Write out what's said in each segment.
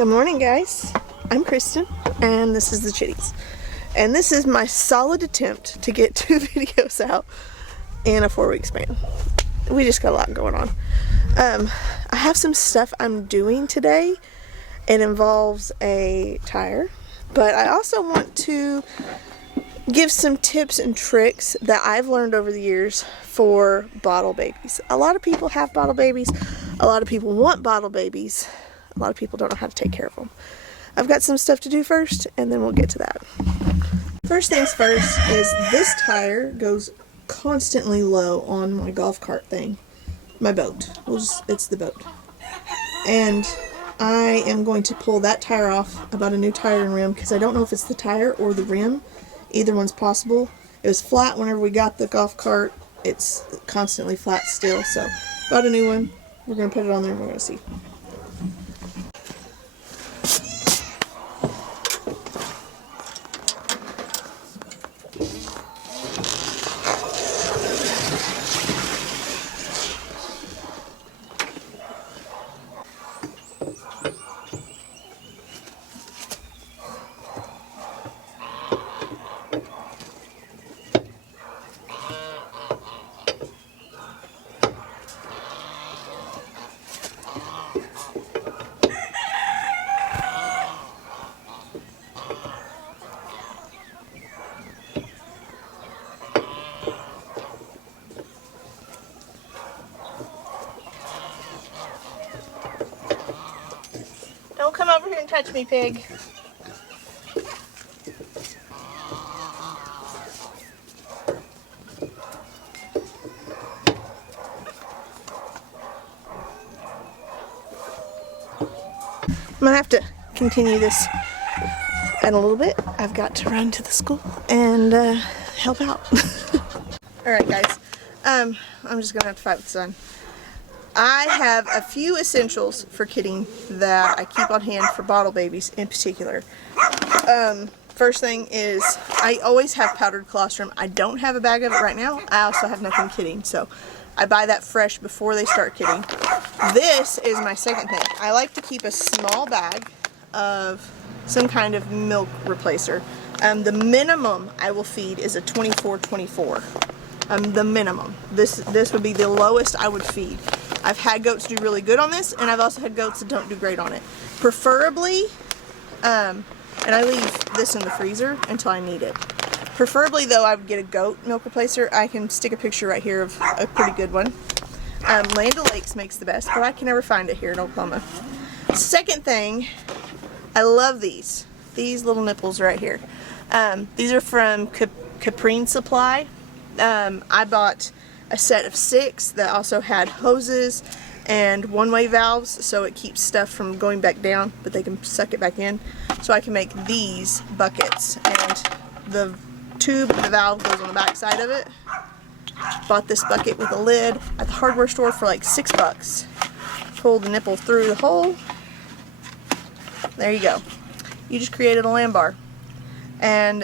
Good morning, guys. I'm Kristen, and this is the Chitties. And this is my solid attempt to get 2 videos out in a 4-week span. We just got a lot going on. I have some stuff I'm doing today. It involves a tire, but I also want to give some tips and tricks that I've learned over the years for bottle babies. A lot of people have bottle babies. A lot of people want bottle babies. A lot of people don't know how to take care of them. I've got some stuff to do first, and then we'll get to that. First things first is this tire goes constantly low on my golf cart thing. My boat. It's the boat. And I am going to pull that tire off. I bought a new tire and rim because I don't know if it's the tire or the rim. Either one's possible. It was flat whenever we got the golf cart. It's constantly flat still, so bought a new one. We're going to put it on there and we're going to see. Don't come over here and touch me, pig. I'm gonna have to continue this in a little bit. I've got to run to the school and help out. Alright, guys. I'm just gonna have to fight with the sun. I have a few essentials for kidding that I keep on hand for bottle babies in particular. First thing is I always have powdered colostrum. I don't have a bag of it right now. I also have nothing kidding, so I buy that fresh before they start kidding. This is my second thing. I like to keep a small bag of some kind of milk replacer. The minimum I will feed is a 24-24. The minimum. This would be the lowest I would feed. I've had goats do really good on this, and I've also had goats that don't do great on it. Preferably, and I leave this in the freezer until I need it. Preferably, though, I would get a goat milk replacer. I can stick a picture right here of a pretty good one. Land O'Lakes makes the best, but I can never find it here in Oklahoma. Second thing, I love these little nipples right here. These are from Caprine Supply. I bought a set of 6 that also had hoses and one-way valves, so it keeps stuff from going back down, but they can suck it back in. So I can make these buckets, and the tube and the valve goes on the back side of it. Bought this bucket with a lid at the hardware store for like $6. Pull the nipple through the hole. There you go. You just created a lamb bar. And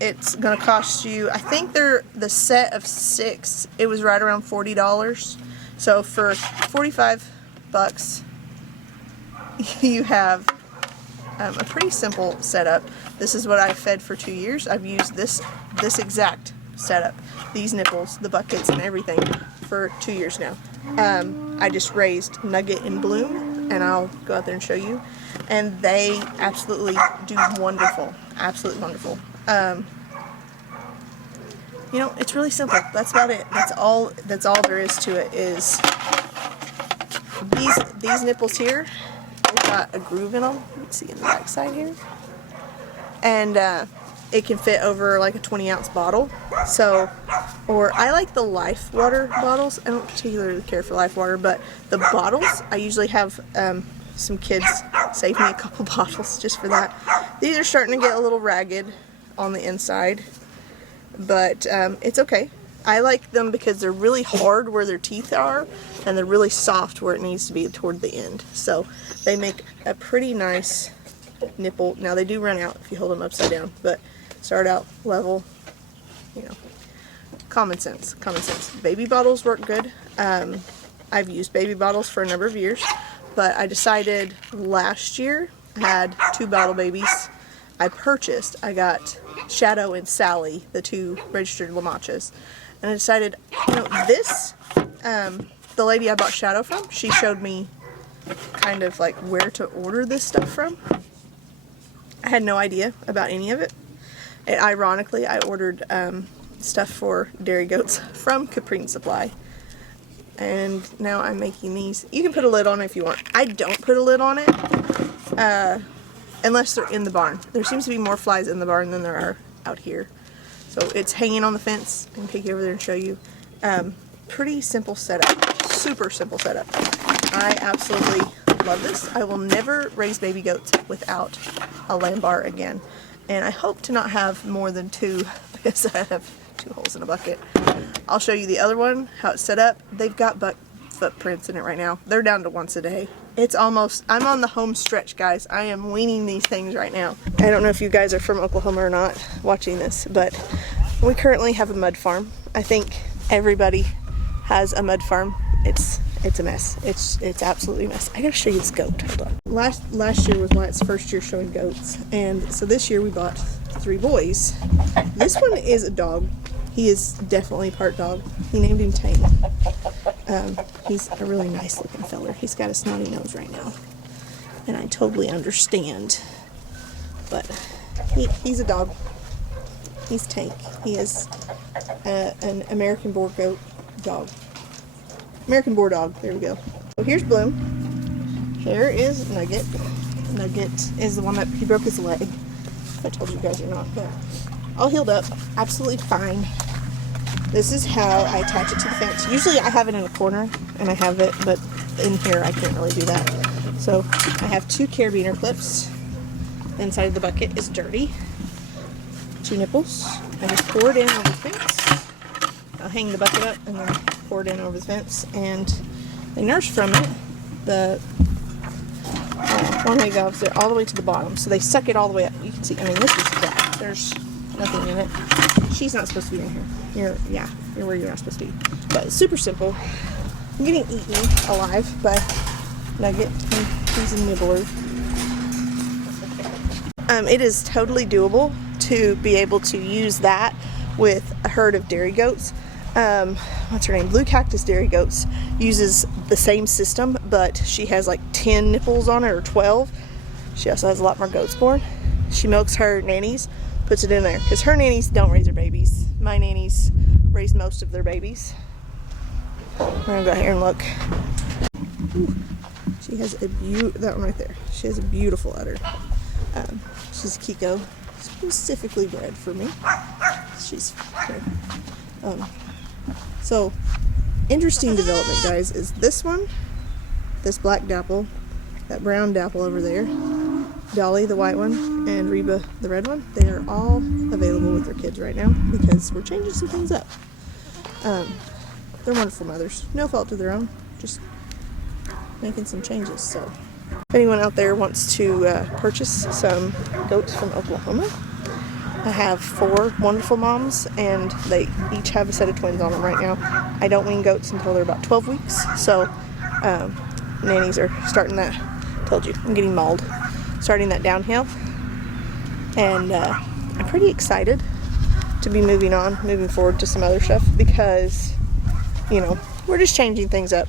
it's going to cost you, I think they're the set of 6, it was right around $40. So for $45, you have a pretty simple setup. This is what I've fed for 2 years. I've used this exact setup, these nipples, the buckets and everything for 2 years now. I just raised Nugget and Bloom, and I'll go out there and show you. And they absolutely do wonderful. Absolutely wonderful. You know, it's really simple. That's about it. That's all there is to it. Is these nipples here, they've got a groove in them. You can see in the back side here. And it can fit over like a 20-ounce bottle. So, or I like the Life Water bottles. I don't particularly care for Life Water, but the bottles, I usually have some kids save me a couple bottles just for that. These are starting to get a little ragged on the inside, but it's okay. I like them because they're really hard where their teeth are, and they're really soft where it needs to be toward the end. So they make a pretty nice nipple. Now they do run out if you hold them upside down, but start out level, you know. Common sense. Baby bottles work good. I've used baby bottles for a number of years, but I decided last year I had 2 bottle babies. I got Shadow and Sally, the 2 registered Lamachas. And I decided, you know, this, the lady I bought Shadow from, she showed me kind of like where to order this stuff from. I had no idea about any of it. And ironically, I ordered stuff for dairy goats from Caprine Supply. And now I'm making these. You can put a lid on it if you want. I don't put a lid on it unless they're in the barn. There seems to be more flies in the barn than there are out here. So it's hanging on the fence. I can take you over there and show you. Pretty simple setup. Super simple setup. I absolutely love this. I will never raise baby goats without a lamb bar again. And I hope to not have more than 2 because I have 2 holes in a bucket. I'll show you the other one, how it's set up. They've got butt footprints in it right now. They're down to once a day. It's almost, I'm on the home stretch, guys. I am weaning these things right now. I don't know if you guys are from Oklahoma or not watching this, but we currently have a mud farm. I think everybody has a mud farm. It's a mess. It's absolutely a mess. I gotta show you this goat. Hold on. Last year was Wyatt's first year showing goats, and so this year we bought 3 boys. This one is a dog. He is definitely part dog. He named him Tame. He's a really nice looking feller. He's got a snotty nose right now, and I totally understand. But he's a dog. He's Tank. He is an American Boar goat dog. American Boar dog. There we go. So here's Bloom. Here is Nugget. Nugget is the one that he broke his leg. I told you guys or not, but all healed up. Absolutely fine. This is how I attach it to the fence. Usually I have it in a corner and I have it, but in here I can't really do that. So I have 2 carabiner clips. The inside of the bucket is dirty. 2 nipples. I just pour it in over the fence. I'll hang the bucket up and then pour it in over the fence, and they nurse from it. The one-way valves, they're all the way to the bottom, so they suck it all the way up. You can see, I mean, this is dry. There's nothing in it. She's not supposed to be in here. You're where you're not supposed to be. But it's super simple. I'm getting eaten alive by Nugget, and he's a nibbler. It is totally doable to be able to use that with a herd of dairy goats. What's her name? Blue Cactus Dairy Goats uses the same system, but she has like 10 nipples on it, or 12. She also has a lot more goats born. She milks her nannies, puts it in there, because her nannies don't raise her babies. My nannies raise most of their babies. We're gonna go here and look. Ooh, she has a that one right there. She has a beautiful udder. She's Kiko, specifically bred for me. She's so interesting development, guys, is this one, this black dapple, that brown dapple over there, Dolly, the white one, and Reba, the red one. They are all available with their kids right now because we're changing some things up. They're wonderful mothers. No fault of their own, just making some changes. So if anyone out there wants to purchase some goats from Oklahoma, I have 4 wonderful moms, and they each have a set of twins on them right now. I don't wean goats until they're about 12 weeks, so nannies are starting that. Told you, I'm getting mauled. Starting that downhill, and I'm pretty excited to be moving forward to some other stuff, because, you know, we're just changing things up.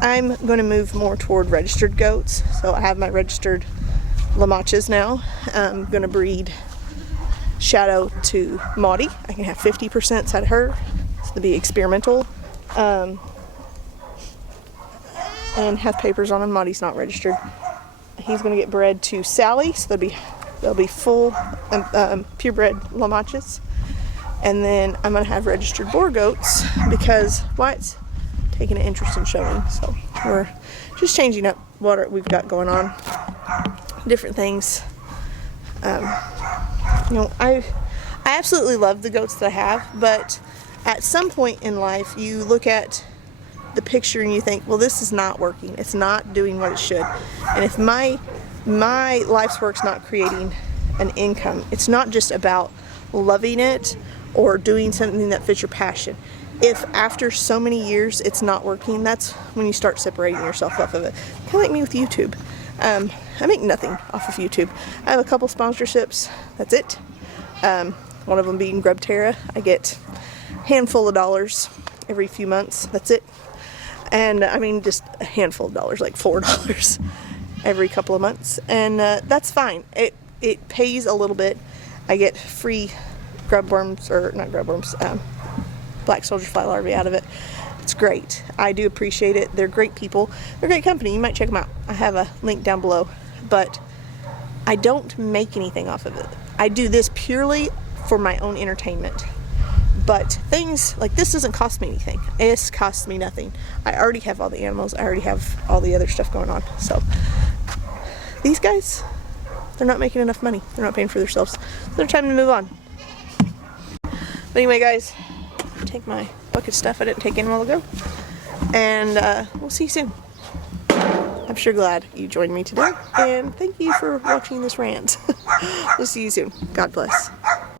I'm going to move more toward registered goats, so I have my registered Lamachas now. I'm going to breed Shadow to Maudie. I can have 50% out of her. So it'll be experimental. And have papers on him. Maudie's not registered. He's going to get bred to Sally, so they'll be full purebred Lamachas. And then I'm going to have registered boar goats because Wyatt's taking an interest in showing. So we're just changing up what we've got going on. Different things. You know, I absolutely love the goats that I have, but at some point in life you look at the picture and you think, well, this is not working. It's not doing what it should. And if my life's work's not creating an income, it's not just about loving it or doing something that fits your passion. If after so many years it's not working, that's when you start separating yourself off of it. Kind of like me with YouTube. I make nothing off of YouTube. I have a couple sponsorships. That's it. One of them being Grubterra. I get a handful of dollars every few months. That's it. And I mean just a handful of dollars, like $4 every couple of months. And that's fine. It pays a little bit. I get free grubworms, or not grubworms, black soldier fly larvae out of it. It's great. I do appreciate it. They're great people. They're a great company. You might check them out. I have a link down below. But I don't make anything off of it. I do this purely for my own entertainment. But things like this doesn't cost me anything. This costs me nothing. I already have all the animals. I already have all the other stuff going on. So these guys, they're not making enough money. They're not paying for themselves. So they're time to move on. But anyway, guys, take my bucket of stuff I didn't take in a while ago. And we'll see you soon. I'm sure glad you joined me today. And thank you for watching this rant. We'll see you soon. God bless.